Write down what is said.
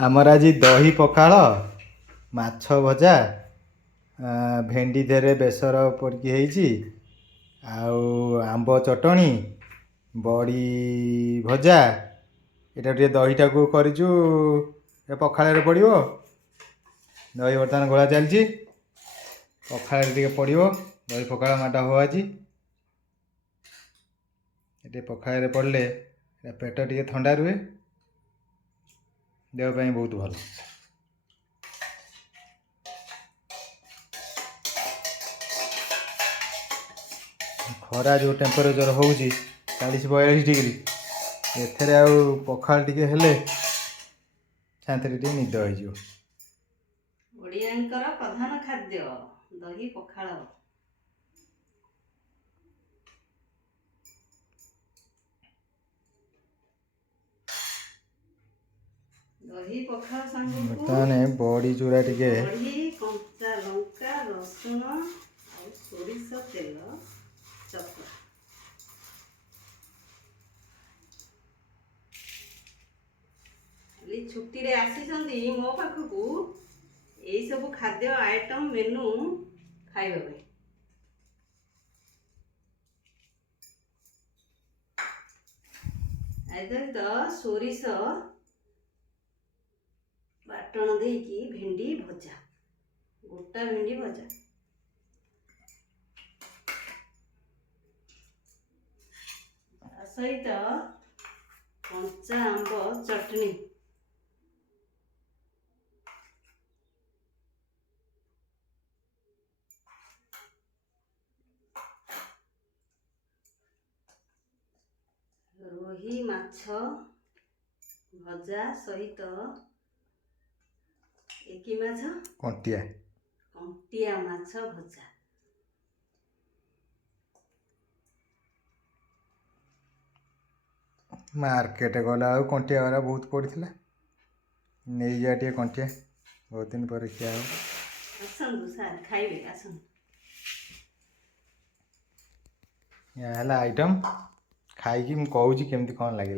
आमर आज दही पखाल माछ भजा भेंडी देहरे बेसर पड़की होईची आंब चटणी बड़ी भजा एटा टे दहीटा को करिचु पखाल पड़ो दही बर्तमान गोला चलची पखाल टे पड़ो दही पखाल माटा हो आज ये पखाल पड़े पेट टे ठंडा रुहे देह ପାଇଁ बहुत भल खरा जो टेम्परेचर हो 40-42 डिग्री एथेरे आउ पखाल टिके हेले शांति टिके निद हो जिवो। ओडियांकर प्रधान खाद्य दही पखाल। दही पखाल सांगको ताने बड़ी चूरा टिके बड़ी कंचा लंका रसुण और सोरिष तेल चक्र छुट्टी रे आसी मो पाखक यही सब खाद्य आइटम मेनू खाइबा तो सोरिष बाटण देकी भेंडी भजा गोटा भेंडी भजा सहित कंचा आंब चटनी रोही माछ भजा सहित एकी माछ कंटिया माछ भजा मार्केट गला कंटिया वाला बहुत पड़ता नहीं जा टे कंटिया बहुत दिन पर खिया हो आसंतु सार खाइबे आसंतु या आइटम खाई कि कहूँ केमती कौन लगे।